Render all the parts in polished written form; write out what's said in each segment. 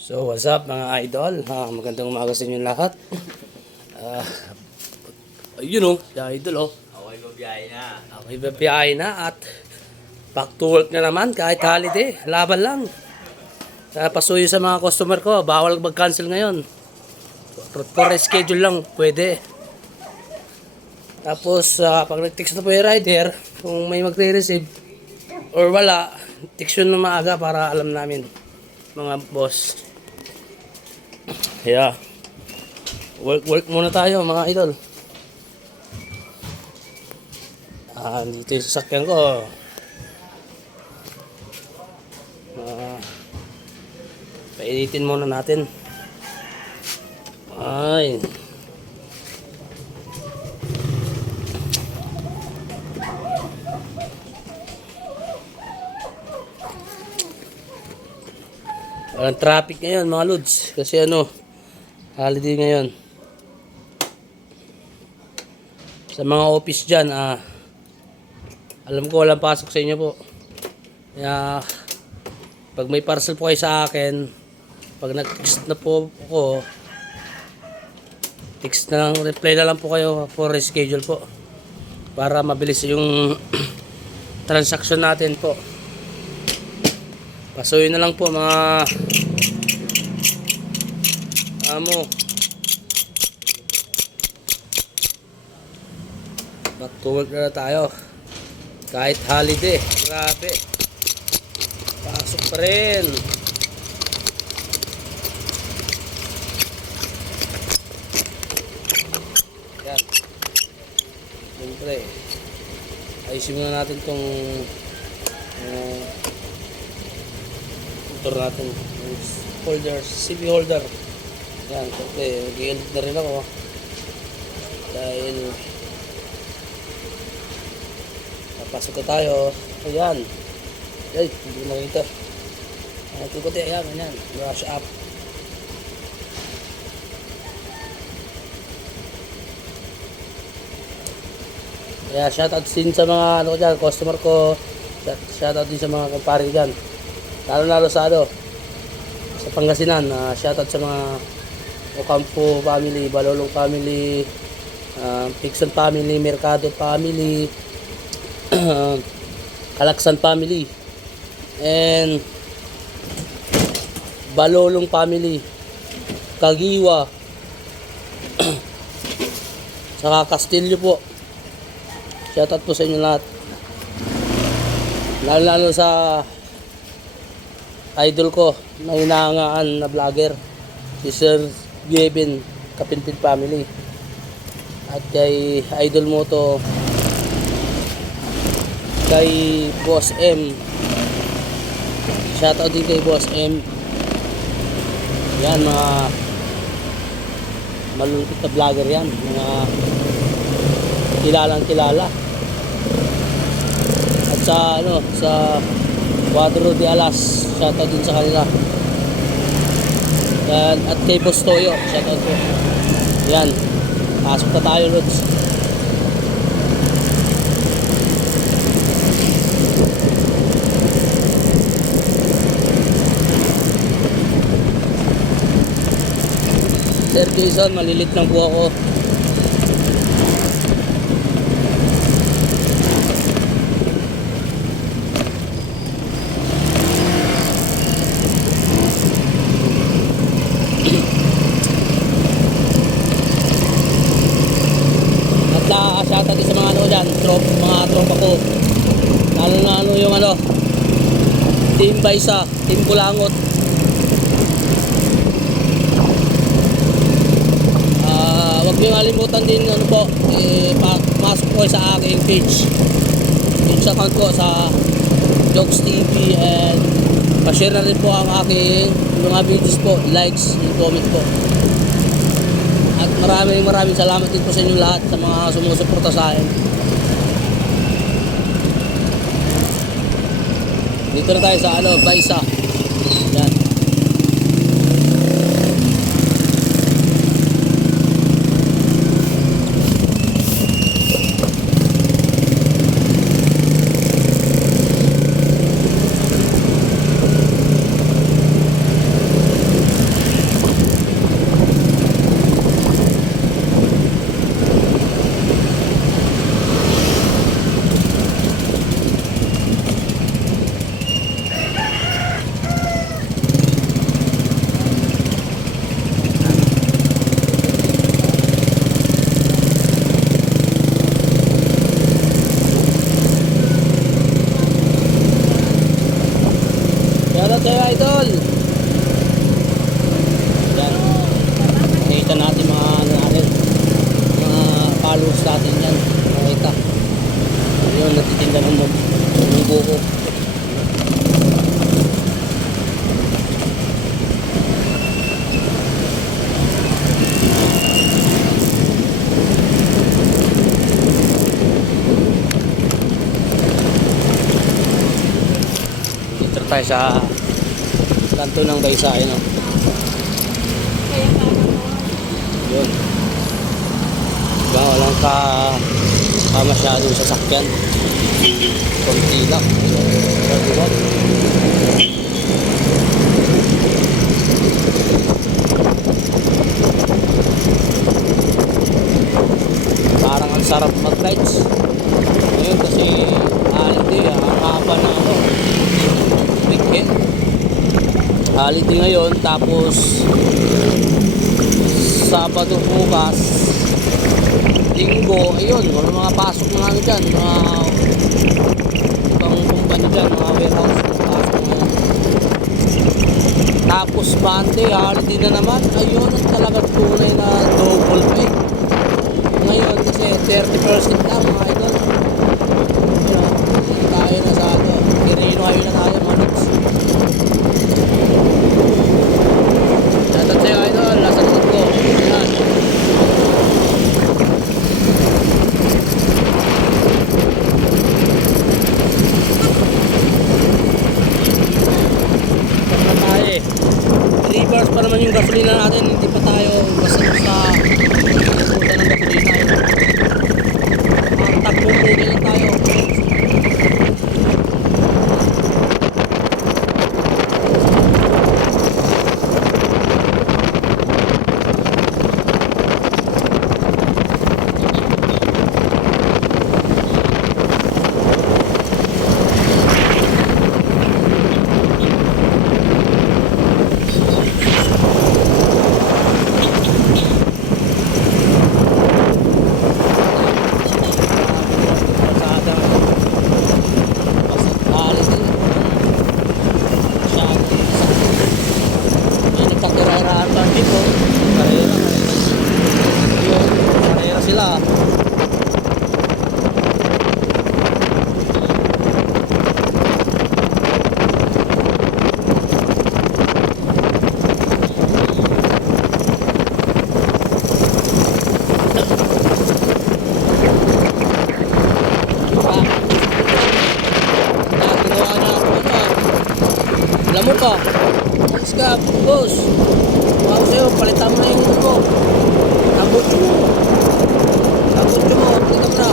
So what's up mga idol? Magandang umaga sa inyo lahat. Ah, Yun o, si idol o. Ako'y babiyahe na. Okay, babiyahe na at back to work na naman kahit holiday. Laban lang. Pasuyo sa mga customer ko, bawal mag-cancel ngayon. For schedule lang, pwede. Tapos pag nag-text na po yung rider, kung may magre-receive or wala, text yun na maaga para alam namin mga boss. Yeah. Work muna tayo mga idol. Dito yung sasakyan ko. Painitin muna natin. Ay. Walang traffic ngayon mga lods. Kasi holiday ngayon. Sa mga office dyan, alam ko walang pasok sa inyo po. Kaya, pag may parcel po kayo sa akin, pag nag-text na po ako, text na lang, reply na lang po kayo for reschedule po. Para mabilis yung transaction natin po. Pasuyo na lang po mga amo. Back to work na tayo. Kahit holiday, grabe. Pasok pa rin. Yan. Siyempre, ayusin muna natin tong motor natin. Holder, CB holder. Yan, siyempre, mag-i-elite na rin ako. Dahil pasok na tayo. Ayan. Ay, hindi na ito. Tukot eh. Ayan, ayan. Brush up. Kaya shoutout din sa mga dyan, customer ko. Shoutout din sa mga kumpare dyan. Lalo sa sa Pangasinan. Shoutout sa mga Ocampo family, Balolong family, Pixon family, Mercado family, Kalaksan family, and Balolong family, Kagiwa, saka Castillo po. Shoutout po sa inyo lahat. Lalo sa idol ko na hinahangaan na vlogger, si Sir Gavin Kapinpin family, at kay idol mo to, kay Boss M. Shoutout din kay Boss M. Yan, mga malulupit na vlogger yan, mga kilalang kilala. At sa Cuadro de Alas, shoutout din sa kanila. Yan, at kay Boss Toyo, shoutout po. Yan, pasok na tayo, Lods. Sir Jason, malilit lang po ako. At shoutout din sa mga dyan, mga tropa ko. Lalo na yung Team Baysa, Team Kulangot. Huwag nyo kalimutan din pasok po sa aking page account ko sa Jokes TV, and pa-share na rin po ang aking mga videos po, likes and comment po. At maraming salamat din po sa inyo lahat sa mga sumusuporta sa akin. Dito na tayo sa Baysa. Yan. tayo sa kanto ng Baysay, no? Yun. Diba, walang masyadong sasakyan. Konti lang. Diba? Parang ang sarap mag-rides. Ngayon kasi holiday, ang haba na ano, weekend. Holiday ngayon, tapos Sabado bukas, Linggo, ayun, walang mga pasok na ano dyan, mga ibang kumpanya dyan, mga warehouse na pasok ngayon. Tapos Monday, holiday na naman, ayun ang talagang tunay na double pay. Ngayon kasi 30% lang mga idol. Tayo na sa ano, Kirino kayo na tayo, Manix. Dapat sa'yo idol, nasa likod ko. Yan. Saan na tayo eh? 3 bars pa naman yung gasolina natin, hindi pa tayo basta-basta punta ng gasolina yun. Ang takbong bugay lang tayo. Sila alam mo ka, alis ka, boss. Ako sa'yo, palitan mo na yung ko. Nabutyo mo. Nabutyo mo, palitan mo na.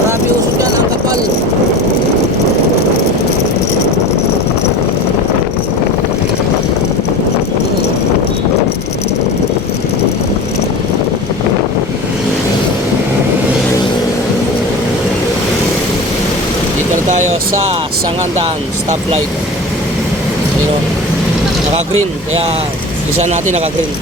Marami usok yan, ang kapal. Dito tayo sa Sangandan stoplight. Ayun, naka-green, kaya isa natin naka-green.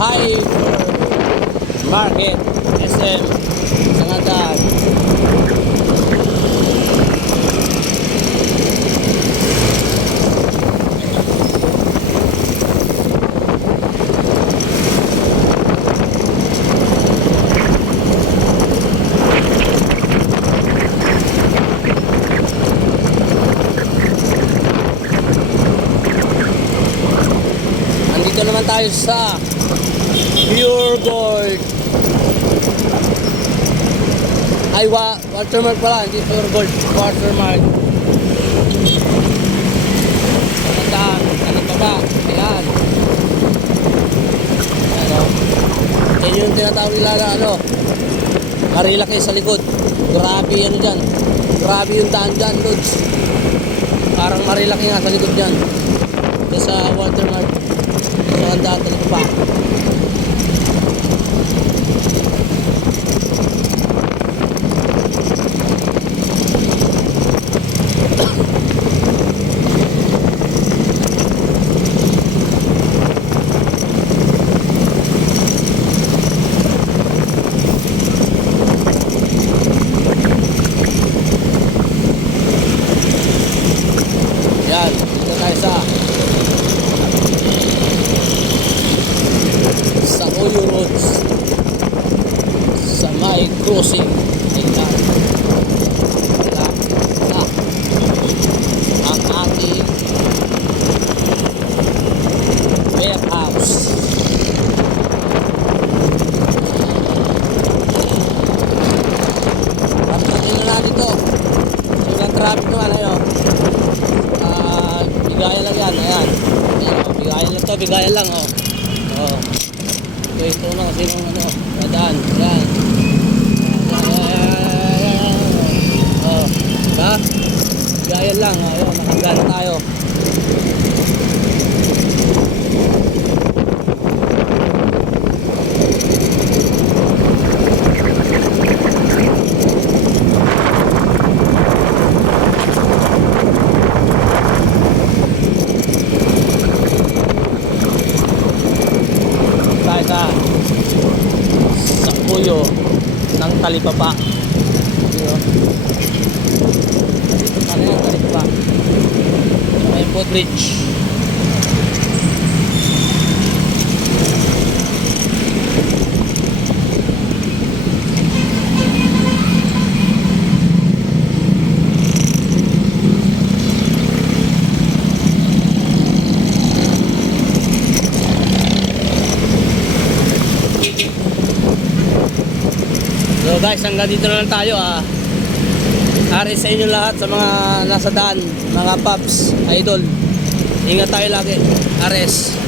Hyper Market SM Sangandan. Andito naman tayo sa Pure Gold. Ay, watermark pala, hindi Pure Gold, watermark. Sangandan, kanang baba, ayan. Ano? Yan yung tinatawag nila na ano, Marilaki sa likod. Grabe ano dyan. Grabe yung daan dyan, Lods. Parang Marilaki nga sa likod dyan. Ito sa watermark. So, ang daan talaga pa. Yan, dito tayo sa Oyo Roads, sa may crossing. Ayan. Ang ating warehouse. Pagdating na natin ito. Yung traffic naman, ayun. Bigayan lang yan, ayan. Bigayan lang to, bigayan lang, oh. Oh. Ito na kasi yung ano, dadaan, ayan. Oh, diba? Bigayan lang, ayun, nakagana tayo. Sa puyo ng Talipapa. Ano yung Talipapa? May footbridge. So guys, hanggang dito na lang tayo Aris sa inyo lahat sa mga nasa daan, mga paps, idol. Ingat tayo lagi. Ares.